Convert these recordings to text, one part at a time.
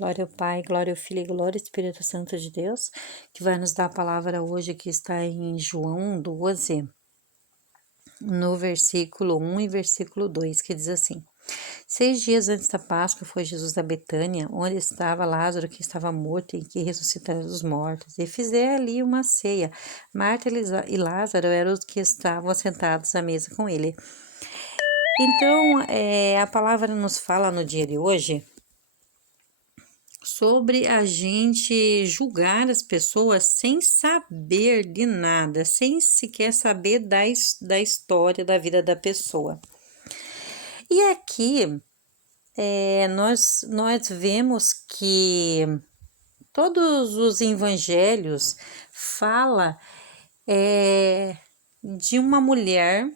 Glória ao Pai, glória ao Filho e glória ao Espírito Santo de Deus, que vai nos dar a palavra hoje que está em João 12, no versículo 1 e versículo 2, que diz assim: 6 dias antes da Páscoa foi Jesus a Betânia, onde estava Lázaro, que estava morto e que ressuscitara dos mortos, e fizeram ali uma ceia. Marta e Lázaro eram os que estavam sentados à mesa com ele. Então, a palavra nos fala no dia de hoje sobre a gente julgar as pessoas sem saber de nada, sem sequer saber da história da vida da pessoa. E aqui nós vemos que todos os evangelhos falam de uma mulher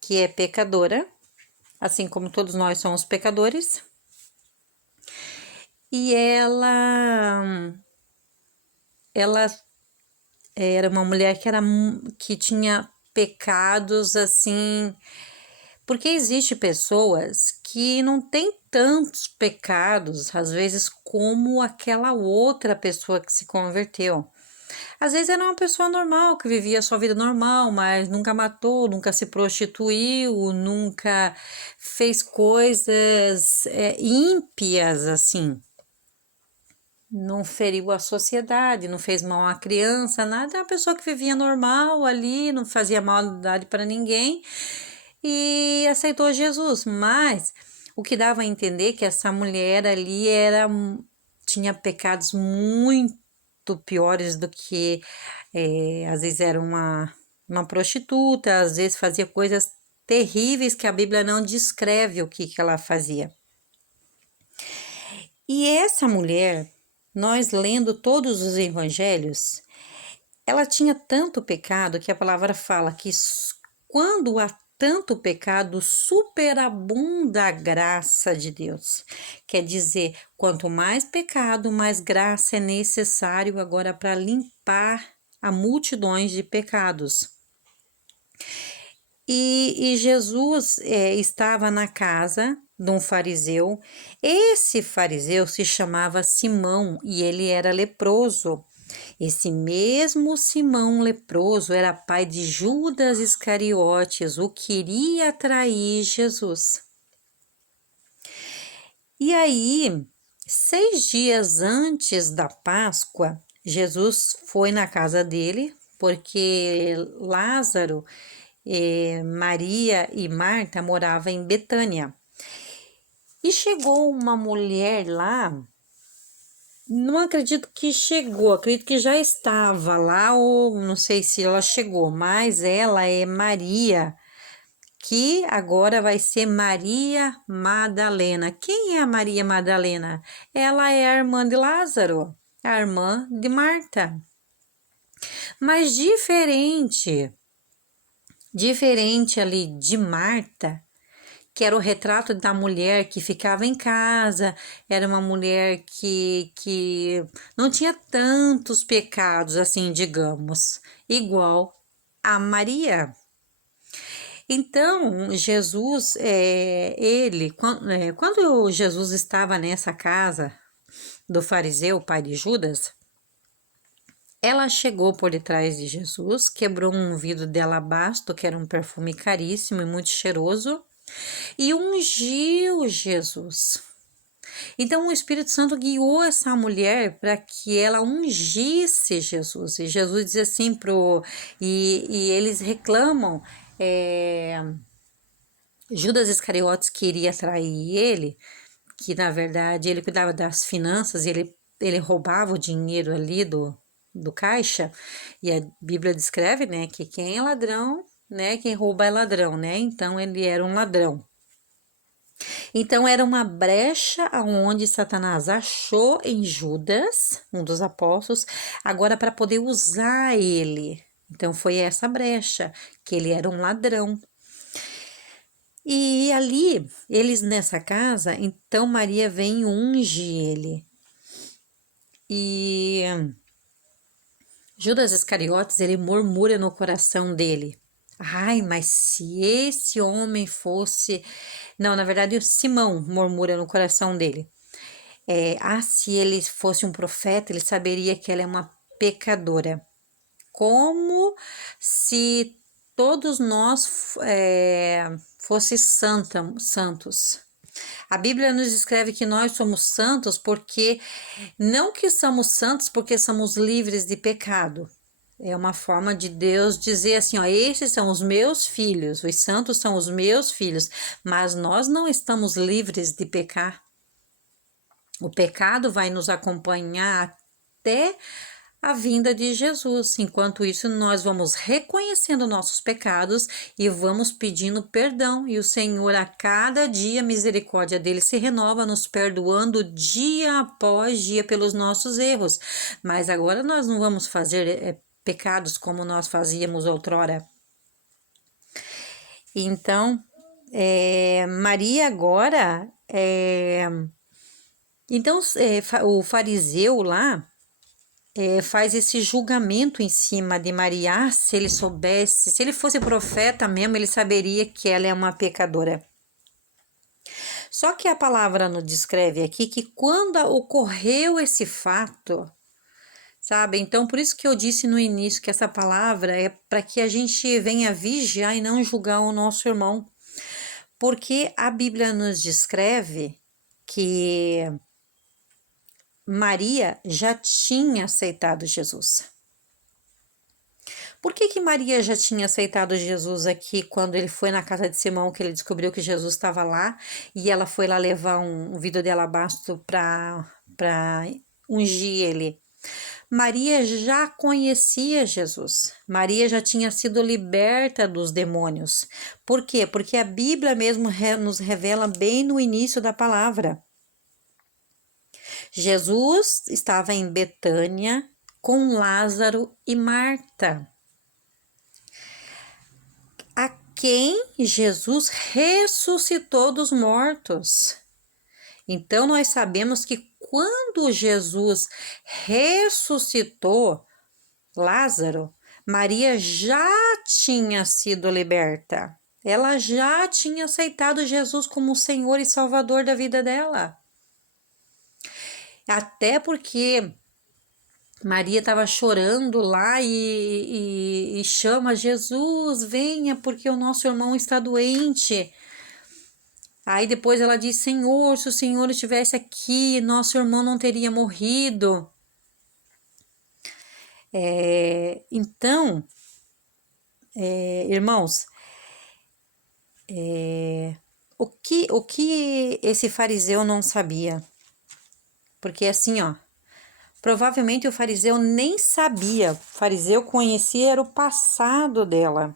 que é pecadora, assim como todos nós somos pecadores, e ela era uma mulher que tinha pecados assim, porque existe pessoas que não têm tantos pecados, às vezes, como aquela outra pessoa que se converteu. Às vezes era uma pessoa normal, que vivia a sua vida normal, mas nunca matou, nunca se prostituiu, nunca fez coisas ímpias assim. Não feriu a sociedade, não fez mal à criança, nada. É uma pessoa que vivia normal ali, não fazia maldade para ninguém e aceitou Jesus. Mas o que dava a entender é que essa mulher ali tinha pecados muito piores do que, às vezes era uma prostituta, às vezes fazia coisas terríveis que a Bíblia não descreve o que ela fazia. E essa mulher, nós lendo todos os evangelhos, ela tinha tanto pecado que a palavra fala que quando há tanto pecado, superabunda a graça de Deus. Quer dizer, quanto mais pecado, mais graça é necessário agora para limpar a multidões de pecados. E Jesus estava na casa de um fariseu. Esse fariseu se chamava Simão e ele era leproso. Esse mesmo Simão leproso era pai de Judas Iscariotes, o que iria trair Jesus. E aí, 6 dias antes da Páscoa, Jesus foi na casa dele, porque Lázaro, Maria e Marta moravam em Betânia. E chegou uma mulher lá, não acredito que chegou, acredito que já estava lá, ou não sei se ela chegou, mas ela é Maria, que agora vai ser Maria Madalena. Quem é a Maria Madalena? Ela é a irmã de Lázaro, a irmã de Marta. Mas diferente ali de Marta, que era o retrato da mulher que ficava em casa, era uma mulher que não tinha tantos pecados, assim, digamos, igual a Maria. Então, Jesus, quando Jesus estava nessa casa do fariseu, pai de Judas, ela chegou por detrás de Jesus, quebrou um vidro de alabastro, que era um perfume caríssimo e muito cheiroso, e ungiu Jesus. Então, o Espírito Santo guiou essa mulher para que ela ungisse Jesus. E Jesus diz assim e eles reclamam, Judas Iscariotes queria trair ele, que na verdade ele cuidava das finanças, ele roubava o dinheiro ali do caixa, e a Bíblia descreve, né, que quem é ladrão, né, quem rouba é ladrão, né, então ele era um ladrão. Então era uma brecha aonde Satanás achou em Judas, um dos apóstolos, agora para poder usar ele. Então foi essa brecha, que ele era um ladrão. E ali, eles nessa casa, então Maria vem e unge ele. E Judas Iscariotes, ele murmura no coração dele: ai, mas se esse homem fosse... Não, na verdade, o Simão murmura no coração dele: se ele fosse um profeta, ele saberia que ela é uma pecadora. Como se todos nós fossem santos. A Bíblia nos descreve que nós somos santos porque, não que somos santos porque somos livres de pecado. É uma forma de Deus dizer assim, ó, esses são os meus filhos, os santos são os meus filhos, mas nós não estamos livres de pecar. O pecado vai nos acompanhar até a vinda de Jesus. Enquanto isso, nós vamos reconhecendo nossos pecados e vamos pedindo perdão. E o Senhor, a cada dia, a misericórdia dele se renova, nos perdoando dia após dia pelos nossos erros. Mas agora nós não vamos fazer pecados como nós fazíamos outrora. Então, Maria agora... Então, o fariseu lá faz esse julgamento em cima de Maria. Se ele soubesse, se ele fosse profeta mesmo, ele saberia que ela é uma pecadora. Só que a palavra nos descreve aqui que quando ocorreu esse fato, sabe? Então, por isso que eu disse no início que essa palavra é para que a gente venha vigiar e não julgar o nosso irmão. Porque a Bíblia nos descreve que Maria já tinha aceitado Jesus. Por que Maria já tinha aceitado Jesus aqui quando ele foi na casa de Simão, que ele descobriu que Jesus estava lá e ela foi lá levar um vidro de alabastro para ungir ele? Maria já conhecia Jesus. Maria já tinha sido liberta dos demônios. Por quê? Porque a Bíblia mesmo nos revela bem no início da palavra. Jesus estava em Betânia com Lázaro e Marta, a quem Jesus ressuscitou dos mortos. Então, nós sabemos que quando Jesus ressuscitou Lázaro, Maria já tinha sido liberta. Ela já tinha aceitado Jesus como Senhor e Salvador da vida dela. Até porque Maria estava chorando lá e chama Jesus, venha porque o nosso irmão está doente. Aí depois ela diz, Senhor, se o Senhor estivesse aqui, nosso irmão não teria morrido. Então, irmãos, o que esse fariseu não sabia? Porque assim, ó, provavelmente o fariseu nem sabia, o fariseu conhecia era o passado dela.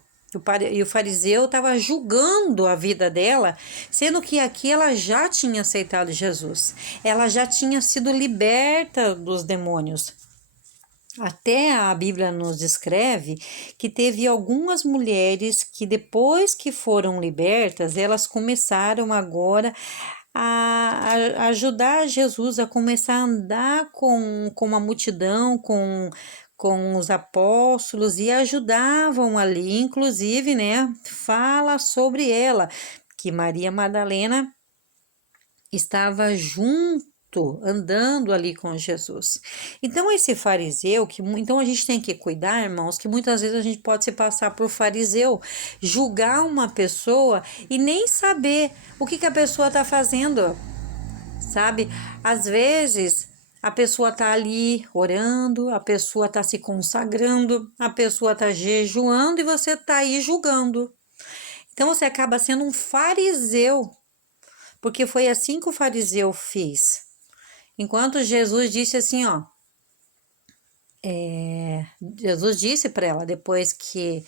E o fariseu estava julgando a vida dela, sendo que aqui ela já tinha aceitado Jesus. Ela já tinha sido liberta dos demônios. Até a Bíblia nos descreve que teve algumas mulheres que depois que foram libertas, elas começaram agora a ajudar Jesus a começar a andar com a multidão, com os apóstolos e ajudavam ali, inclusive, né, fala sobre ela, que Maria Madalena estava junto, andando ali com Jesus. Então, esse fariseu, então a gente tem que cuidar, irmãos, que muitas vezes a gente pode se passar por fariseu, julgar uma pessoa e nem saber o que a pessoa está fazendo, sabe? Às vezes a pessoa tá ali orando, a pessoa tá se consagrando, a pessoa tá jejuando e você tá aí julgando. Então você acaba sendo um fariseu, porque foi assim que o fariseu fez. Enquanto Jesus disse assim, ó, Jesus disse para ela depois que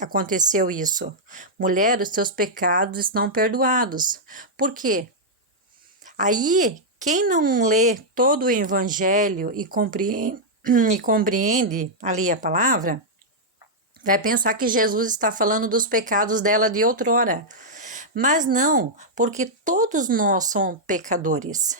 aconteceu isso, mulher, os teus pecados estão perdoados. Por quê? Aí, quem não lê todo o evangelho e compreende ali a palavra, vai pensar que Jesus está falando dos pecados dela de outrora. Mas não, porque todos nós somos pecadores.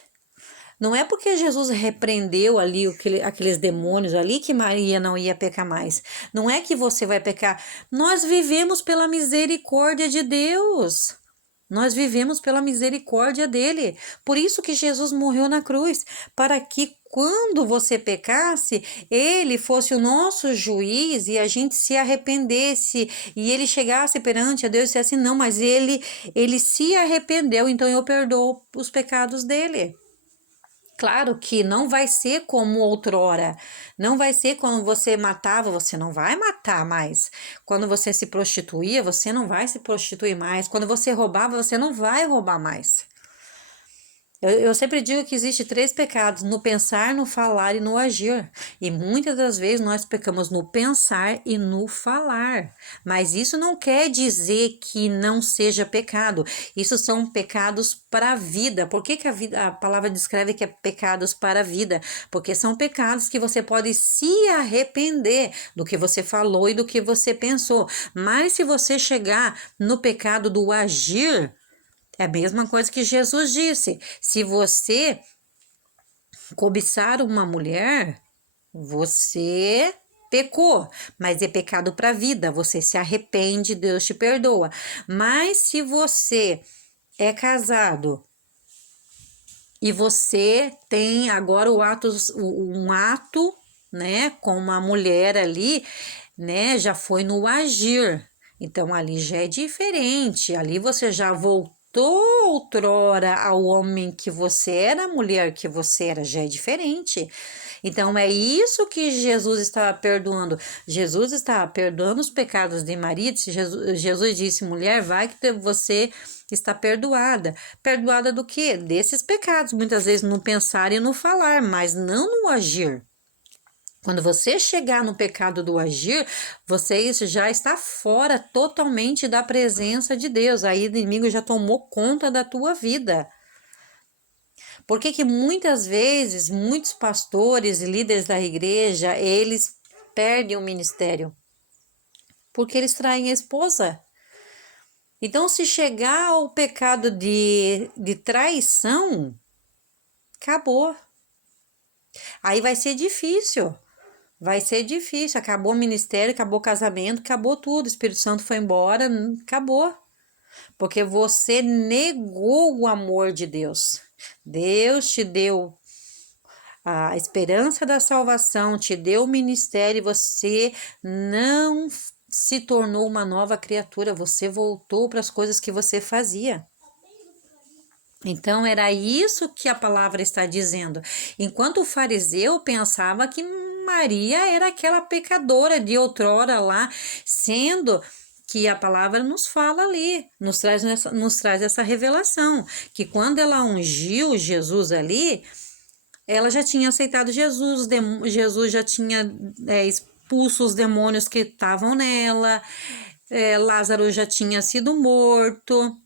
Não é porque Jesus repreendeu ali aqueles demônios ali que Maria não ia pecar mais. Não é que você vai pecar. Nós vivemos pela misericórdia de Deus. Nós vivemos pela misericórdia dele. Por isso que Jesus morreu na cruz, para que quando você pecasse, ele fosse o nosso juiz e a gente se arrependesse e ele chegasse perante a Deus e dissesse assim, não, mas ele se arrependeu, então eu perdoo os pecados dele. Claro que não vai ser como outrora, não vai ser quando você matava, você não vai matar mais. Quando você se prostituía, você não vai se prostituir mais. Quando você roubava, você não vai roubar mais. Eu sempre digo que existe 3 pecados, no pensar, no falar e no agir. E muitas das vezes nós pecamos no pensar e no falar. Mas isso não quer dizer que não seja pecado. Isso são pecados para a vida. Por que a palavra descreve que é pecados para a vida? Porque são pecados que você pode se arrepender do que você falou e do que você pensou. Mas se você chegar no pecado do agir, é a mesma coisa que Jesus disse. Se você cobiçar uma mulher, você pecou, mas é pecado para a vida. Você se arrepende, Deus te perdoa. Mas se você é casado e você tem agora um ato, né, com uma mulher ali, né, já foi no agir. Então ali já é diferente. Ali você já voltou outrora ao homem que você era, a mulher que você era, já é diferente. Então é isso que Jesus estava perdoando. Jesus estava perdoando os pecados de Maria. Jesus disse, mulher, vai que você está perdoada. Perdoada do quê? Desses pecados, muitas vezes no pensar e no falar, mas não no agir. Quando você chegar no pecado do agir, você já está fora totalmente da presença de Deus. Aí o inimigo já tomou conta da tua vida. Por que muitas vezes, muitos pastores e líderes da igreja, eles perdem o ministério? Porque eles traem a esposa. Então, se chegar ao pecado de traição, acabou. Aí vai ser difícil. Vai ser difícil, acabou o ministério, acabou o casamento, acabou tudo, o Espírito Santo foi embora, acabou. Porque você negou o amor de Deus. Deus te deu a esperança da salvação, te deu o ministério e você não se tornou uma nova criatura, você voltou para as coisas que você fazia. Então, era isso que a palavra está dizendo. Enquanto o fariseu pensava que Maria era aquela pecadora de outrora lá, sendo que a palavra nos fala ali, nos traz essa revelação, que quando ela ungiu Jesus ali, ela já tinha aceitado Jesus, Jesus já tinha expulso os demônios que estavam nela, Lázaro já tinha sido morto,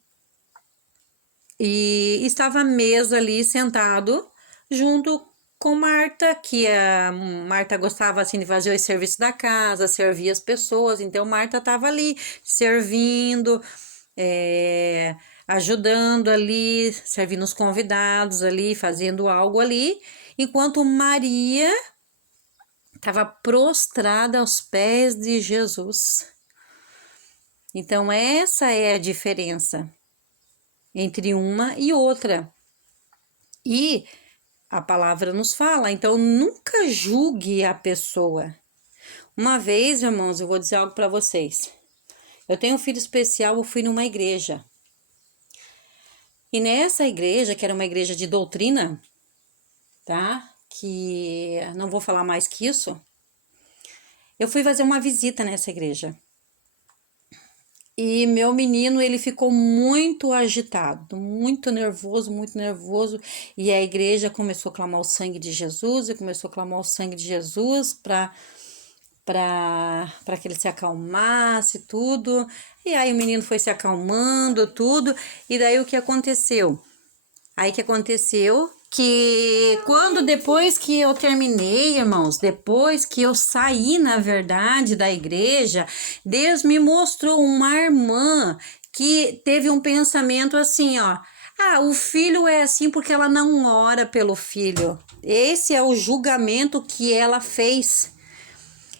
e estava à mesa ali sentado junto com Marta, que a Marta gostava assim de fazer os serviços da casa, servir as pessoas, então Marta estava ali servindo, ajudando ali, servindo os convidados ali, fazendo algo ali, enquanto Maria estava prostrada aos pés de Jesus. Então essa é a diferença entre uma e outra. E a palavra nos fala, então nunca julgue a pessoa. Uma vez, irmãos, eu vou dizer algo para vocês. Eu tenho um filho especial, eu fui numa igreja. E nessa igreja, que era uma igreja de doutrina, tá? Que não vou falar mais que isso. Eu fui fazer uma visita nessa igreja. E meu menino, ele ficou muito agitado, muito nervoso, e a igreja começou a clamar o sangue de Jesus, e começou a clamar o sangue de Jesus para que ele se acalmasse, tudo, e aí o menino foi se acalmando, tudo, e daí o que aconteceu? Que depois que eu terminei, irmãos, depois que eu saí, na verdade, da igreja, Deus me mostrou uma irmã que teve um pensamento assim, ó. Ah, o filho é assim porque ela não ora pelo filho. Esse é o julgamento que ela fez.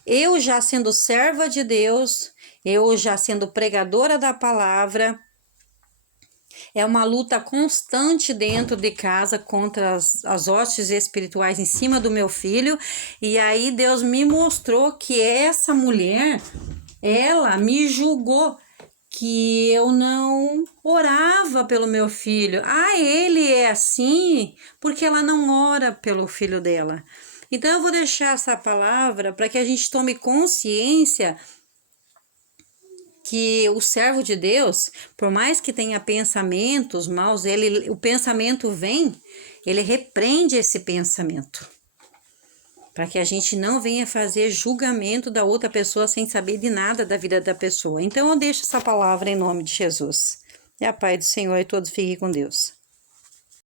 Eu já sendo serva de Deus, eu já sendo pregadora da palavra, É uma luta constante dentro de casa contra as hostes espirituais em cima do meu filho. E aí Deus me mostrou que essa mulher, ela me julgou que eu não orava pelo meu filho. Ah, ele é assim porque ela não ora pelo filho dela. Então eu vou deixar essa palavra para que a gente tome consciência que o servo de Deus, por mais que tenha pensamentos maus, o pensamento vem, ele repreende esse pensamento, para que a gente não venha fazer julgamento da outra pessoa sem saber de nada da vida da pessoa. Então eu deixo essa palavra em nome de Jesus. E a paz do Senhor e todos fiquem com Deus.